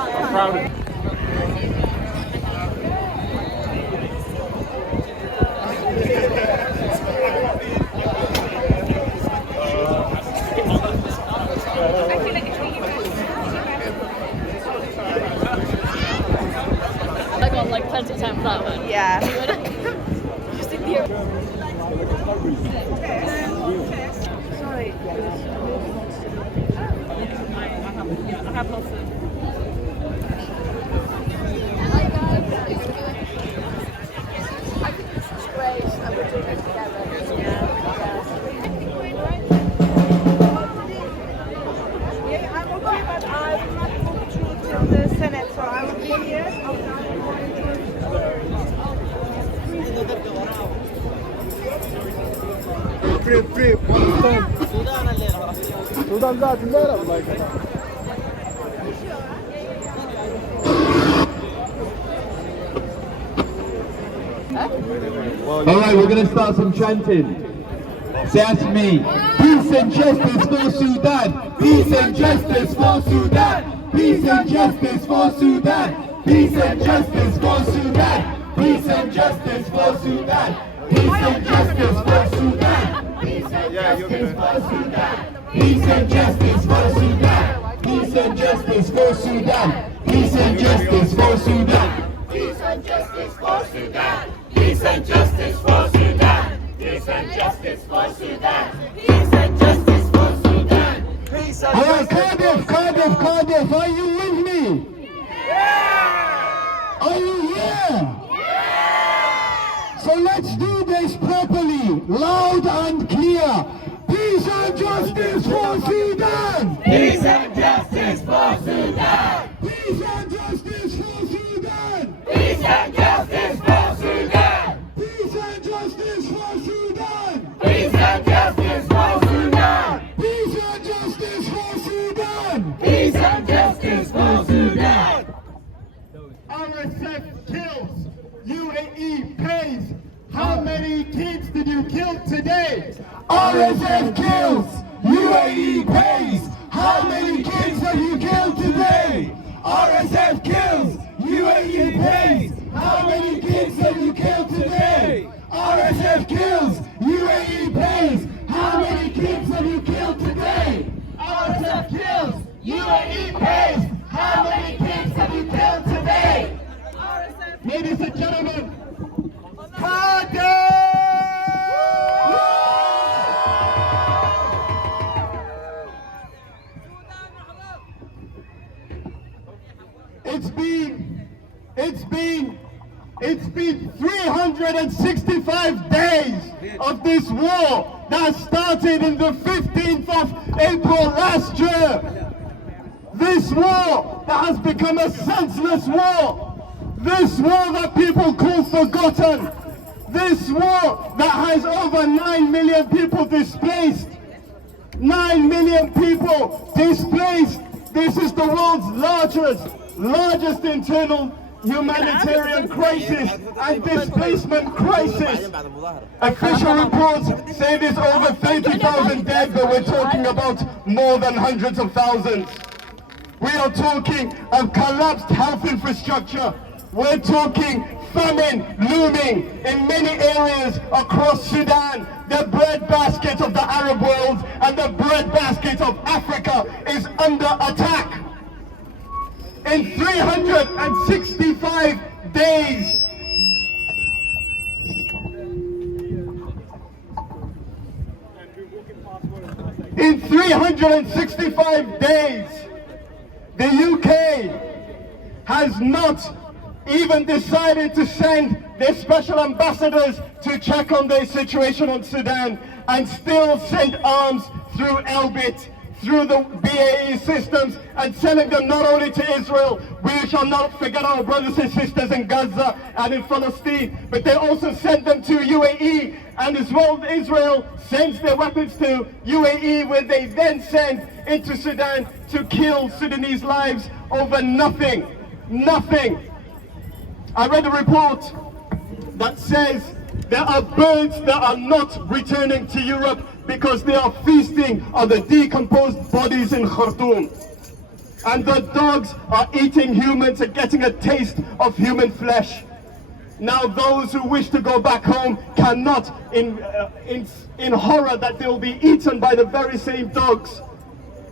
I'm proud of you. I got like plenty of time for that one. Yeah. Just in here. Sorry. I have lots of. I think this is great and we're doing it together. Yeah, I'm okay, but I will not move through till the Senate, so I will be here. Free, Sudan zaten böyle like Alright, we're going to start some chanting. Say after me. Peace and justice for Sudan. Peace and justice for Sudan. Peace and justice for Sudan. Peace and justice for Sudan. Peace and justice for Sudan. Peace and justice for Sudan. Peace and justice for Sudan. Peace and justice for Sudan. Peace and justice for Sudan. Peace and justice for Sudan. Peace and justice for Sudan. Peace and justice for Sudan. Peace and justice for Sudan. Peace and justice for Sudan. Peace and justice. Cardiff, are you with me? Yeah! Are you here? Yeah! So let's do this properly, loud and clear. Peace and justice for Sudan. Peace and justice for Sudan. Peace and justice for Sudan. Peace and justice for Sudan. Peace and justice for Sudan. Peace and justice for Sudan. Peace and justice for Sudan. Peace and justice for Sudan. RSF kills, UAE pays. How many kids did you kill today? RSF kills, UAE pays. How many kids have you killed today? RSF kills, UAE pays. How many kids have you killed today? RSF kills, UAE pays. How many kids have you killed today? RSF kills, UAE pays. How many kids have you killed today? Ladies and gentlemen, Cardiff! It's been 365 days of this war that started in the 15th of April last year. This war that has become a senseless war. This war that people call forgotten. This war that has over 9 million people displaced. 9 million people displaced. This is the world's largest internal humanitarian crisis and displacement crisis. Official reports say there's over 30,000 dead, but we're talking about more than hundreds of thousands. We are talking of collapsed health infrastructure. We're talking famine looming in many areas across Sudan. The breadbasket of the Arab world and the breadbasket of Africa is under attack. In 365 days, the UK has not even decided to send their special ambassadors to check on the situation on Sudan and still send arms through Elbit, through the BAE systems, and sending them not only to Israel. We shall not forget our brothers and sisters in Gaza and in Palestine, but they also send them to UAE, and as well Israel sends their weapons to UAE, where they then send into Sudan to kill Sudanese lives over nothing. I read a report that says there are birds that are not returning to Europe because they are feasting on the decomposed bodies in Khartoum. And the dogs are eating humans and getting a taste of human flesh. Now those who wish to go back home cannot, in horror that they will be eaten by the very same dogs.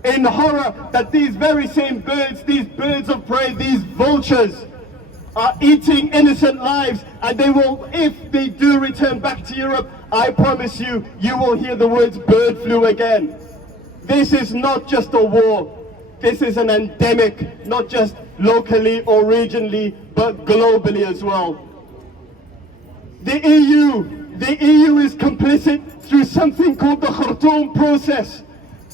In horror that these very same birds, these birds of prey, these vultures, are eating innocent lives, and they will, if they do return back to Europe, I promise you, you will hear the words bird flu again. This is not just a war. This is an endemic, not just locally or regionally, but globally as well. The EU is complicit through something called the Khartoum process.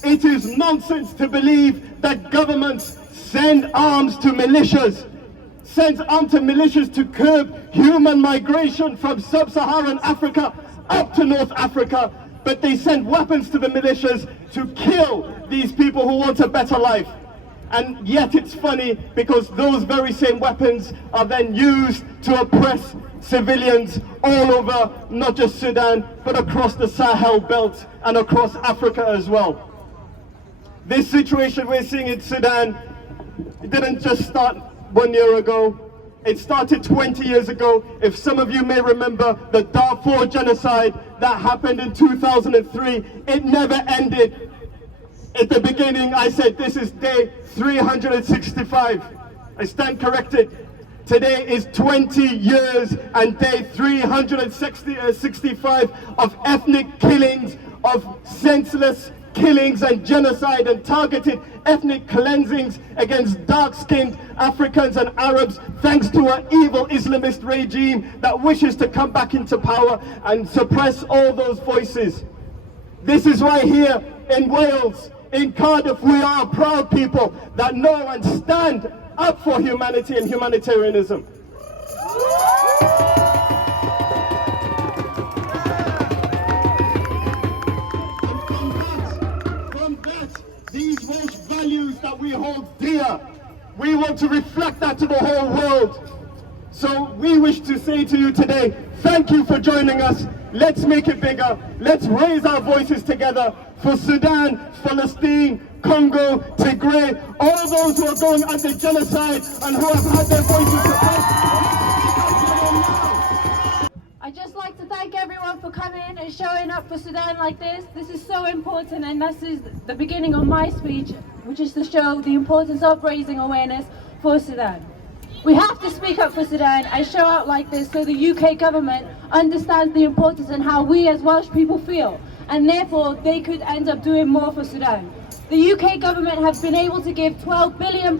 It is nonsense to believe that governments send arms to militias, to curb human migration from sub-Saharan Africa up to North Africa, but they send weapons to the militias to kill these people who want a better life. And yet it's funny because those very same weapons are then used to oppress civilians all over, not just Sudan, but across the Sahel belt and across Africa as well. This situation we're seeing in Sudan, it didn't just start 1 year ago. It started 20 years ago. If some of you may remember the Darfur genocide that happened in 2003, it never ended. At the beginning, I said this is day 365. I stand corrected. Today is 20 years and day 365 of ethnic killings, of senseless killings and genocide and targeted ethnic cleansings against dark-skinned Africans and Arabs, thanks to an evil Islamist regime that wishes to come back into power and suppress all those voices. This is why here in Wales, in Cardiff, we are a proud people that know and stand up for humanity and humanitarianism. These Welsh values that we hold dear, we want to reflect that to the whole world. So we wish to say to you today, thank you for joining us. Let's make it bigger. Let's raise our voices together for Sudan, Palestine, Congo, Tigray, all those who are going under genocide and who have had their voices suppressed. I'd just like to thank everyone for coming and showing up for Sudan like this. This is so important, and this is the beginning of my speech, which is to show the importance of raising awareness for Sudan. We have to speak up for Sudan and show out like this so the UK government understands the importance and how we as Welsh people feel, and therefore they could end up doing more for Sudan. The UK government has been able to give £12 billion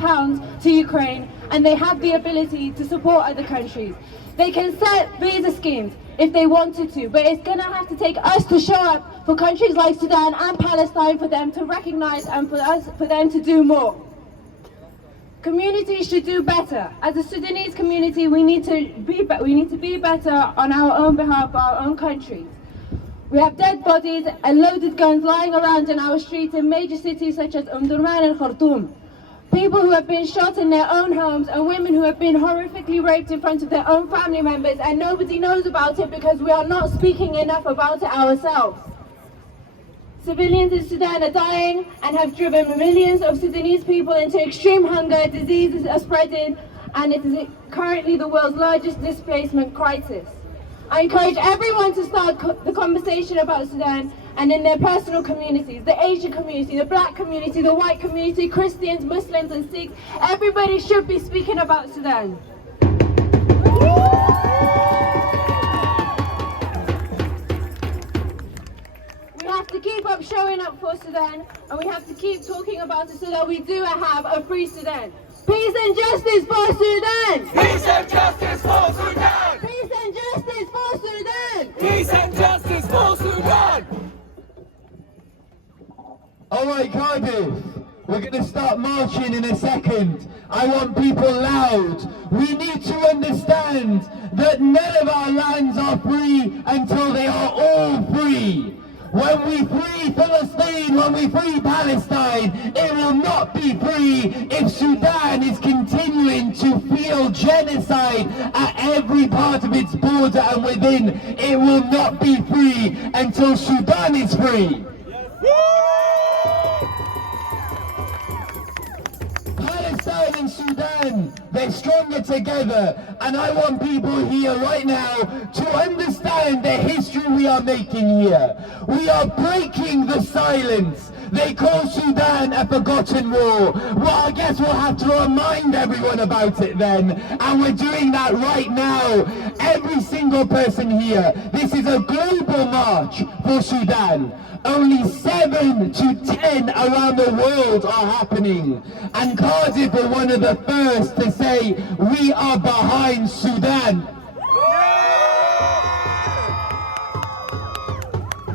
to Ukraine, and they have the ability to support other countries. They can set visa schemes if they wanted to, but it's going to have to take us to show up for countries like Sudan and Palestine for them to recognise and for them to do more. Communities should do better. As a Sudanese community, we need to be better on our own behalf, our own countries. We have dead bodies and loaded guns lying around in our streets in major cities such as Durman and Khartoum. People who have been shot in their own homes and women who have been horrifically raped in front of their own family members, and nobody knows about it because we are not speaking enough about it ourselves. Civilians in Sudan are dying and have driven millions of Sudanese people into extreme hunger, diseases are spreading, and it is currently the world's largest displacement crisis. I encourage everyone to start the conversation about Sudan and in their personal communities, the Asian community, the black community, the white community, Christians, Muslims and Sikhs. Everybody should be speaking about Sudan. We have to keep up showing up for Sudan, and we have to keep talking about it so that we do have a free Sudan. Peace and justice for Sudan! Peace and justice for Sudan! Peace and justice for Sudan! Peace and justice for Sudan! Alright, Cardiff, we're going to start marching in a second. I want people loud. We need to understand that none of our lands are free until they are all free. When we free Palestine, when we free Palestine, it will not be free if Sudan is continuing to feel genocide at every part of its border and within. It will not be free until Sudan is free. Sudan, they're stronger together. And I want people here right now to understand the history we are making here. We are breaking the silence. They call Sudan a forgotten war. Well, I guess we'll have to remind everyone about it then. And we're doing that right now. Every single person here. This is a global march for Sudan. Only 7 to 10 around the world are happening. And Cardiff were one of the first to say, we are behind Sudan.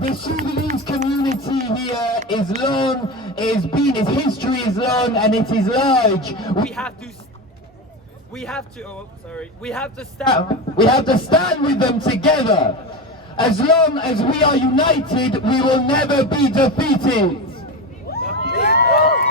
The Sudanese community here is long, its history is long, and it is large. We have to stand with them together. As long as we are united, we will never be defeated.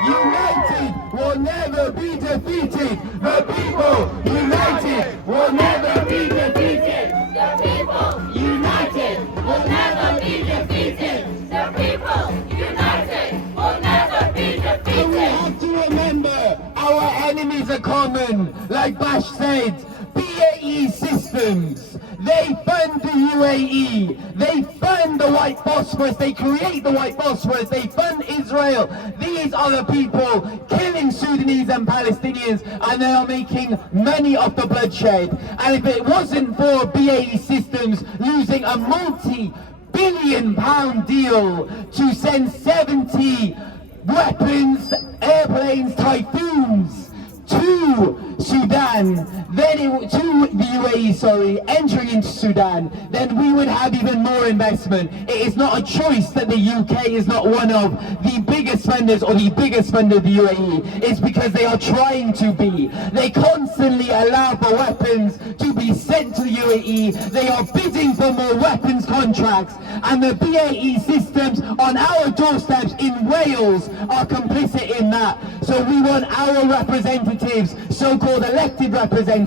United will never be defeated. The people united will never be defeated. The people united will never be defeated. The people united will never be defeated. And we have to remember, our enemies are common. Like Bash said, BAE Systems. They fund the UAE. They fund the White Phosphorus. They create the White Phosphorus. They fund Israel. These are the people killing Sudanese and Palestinians, and they are making money off the bloodshed. And if it wasn't for BAE Systems losing a multi-billion-pound deal to send 70 weapons, airplanes, Typhoons to Sudan, then to the UAE, entering into Sudan, then we would have even more investment. It is not a choice that the UK is not one of the biggest spenders or the biggest spender of the UAE. It's because they are trying to be. They constantly allow for weapons to be sent to the UAE. They are bidding for more weapons contracts, and the BAE Systems on our doorsteps in Wales are complicit in that. So we want our representatives, so-called elected representatives,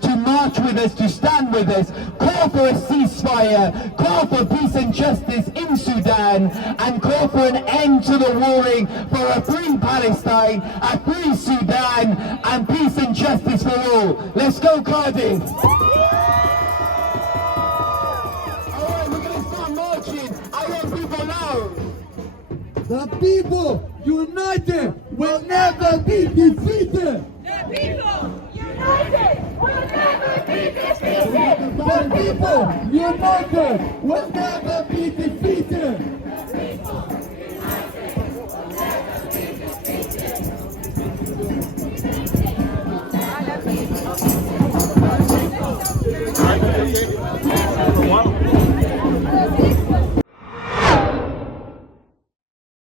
to march with us, to stand with us, call for a ceasefire, call for peace and justice in Sudan, and call for an end to the warring, for a free Palestine, a free Sudan, and peace and justice for all. Let's go, Cardiff! Alright, we're going to start marching. I want people now. The people united will never be defeated. The people united will never be defeated. The people united will never be defeated.